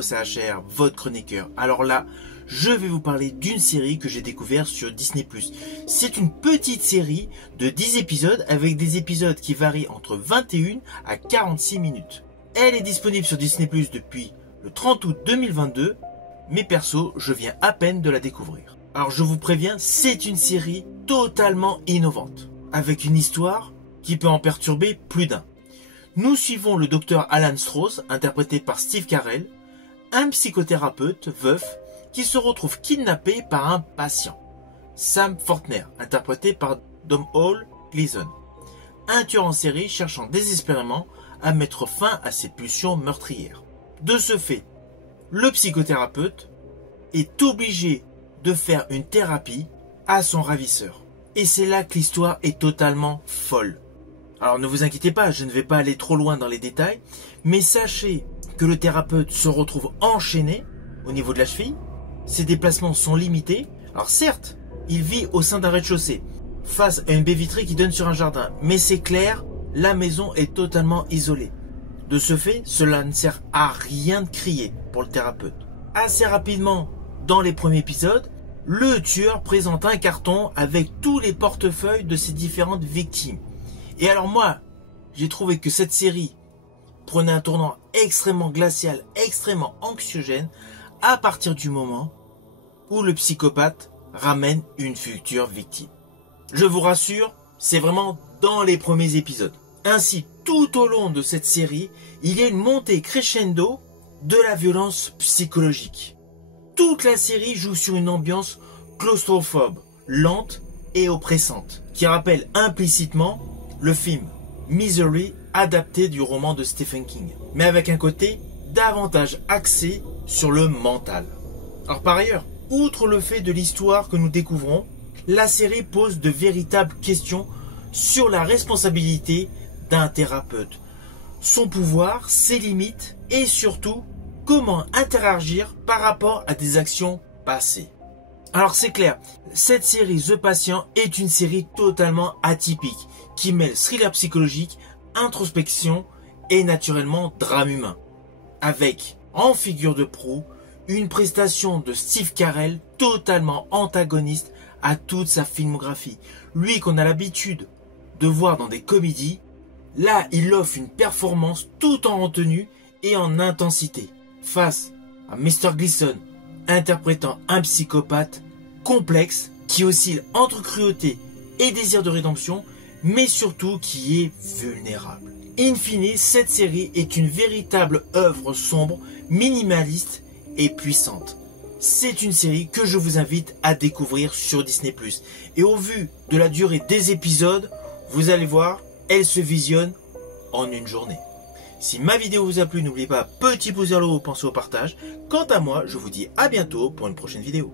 Hello, c'est HR, votre chroniqueur. Alors là, je vais vous parler d'une série que j'ai découverte sur Disney+. C'est une petite série de 10 épisodes avec des épisodes qui varient entre 21 à 46 minutes. Elle est disponible sur Disney+ depuis le 30 août 2022, mais perso, je viens à peine de la découvrir. Alors je vous préviens, c'est une série totalement innovante, avec une histoire qui peut en perturber plus d'un. Nous suivons le docteur Alan Strauss, interprété par Steve Carell, un psychothérapeute veuf qui se retrouve kidnappé par un patient, Sam Fortner, interprété par Domhnall Gleeson, un tueur en série cherchant désespérément à mettre fin à ses pulsions meurtrières. De ce fait, le psychothérapeute est obligé de faire une thérapie à son ravisseur. Et c'est là que l'histoire est totalement folle. Alors ne vous inquiétez pas, je ne vais pas aller trop loin dans les détails, mais sachez que le thérapeute se retrouve enchaîné au niveau de la cheville, ses déplacements sont limités. Alors certes, il vit au sein d'un rez-de-chaussée, face à une baie vitrée qui donne sur un jardin, mais c'est clair, la maison est totalement isolée. De ce fait, cela ne sert à rien de crier pour le thérapeute. Assez rapidement, dans les premiers épisodes, le tueur présente un carton avec tous les portefeuilles de ses différentes victimes. Et alors moi, j'ai trouvé que cette série prenait un tournant extrêmement glacial, extrêmement anxiogène, à partir du moment où le psychopathe ramène une future victime. Je vous rassure, c'est vraiment dans les premiers épisodes. Ainsi, tout au long de cette série, il y a une montée crescendo de la violence psychologique. Toute la série joue sur une ambiance claustrophobe, lente et oppressante, qui rappelle implicitement le film Misery, adapté du roman de Stephen King, mais avec un côté davantage axé sur le mental. Alors par ailleurs, outre le fait de l'histoire que nous découvrons, la série pose de véritables questions sur la responsabilité d'un thérapeute, son pouvoir, ses limites et surtout comment interagir par rapport à des actions passées. Alors c'est clair, cette série The Patient est une série totalement atypique qui mêle thriller psychologique, introspection et naturellement drame humain. Avec, en figure de proue, une prestation de Steve Carell totalement antagoniste à toute sa filmographie. Lui qu'on a l'habitude de voir dans des comédies, là il offre une performance tout en retenue et en intensité. Face à Mr. Gleeson, interprétant un psychopathe complexe qui oscille entre cruauté et désir de rédemption, mais surtout qui est vulnérable. In fine, cette série est une véritable œuvre sombre, minimaliste et puissante. C'est une série que je vous invite à découvrir sur Disney+. Et au vu de la durée des épisodes, vous allez voir, elle se visionne en une journée. Si ma vidéo vous a plu, n'oubliez pas, petit pouce vers le haut, pensez au partage. Quant à moi, je vous dis à bientôt pour une prochaine vidéo.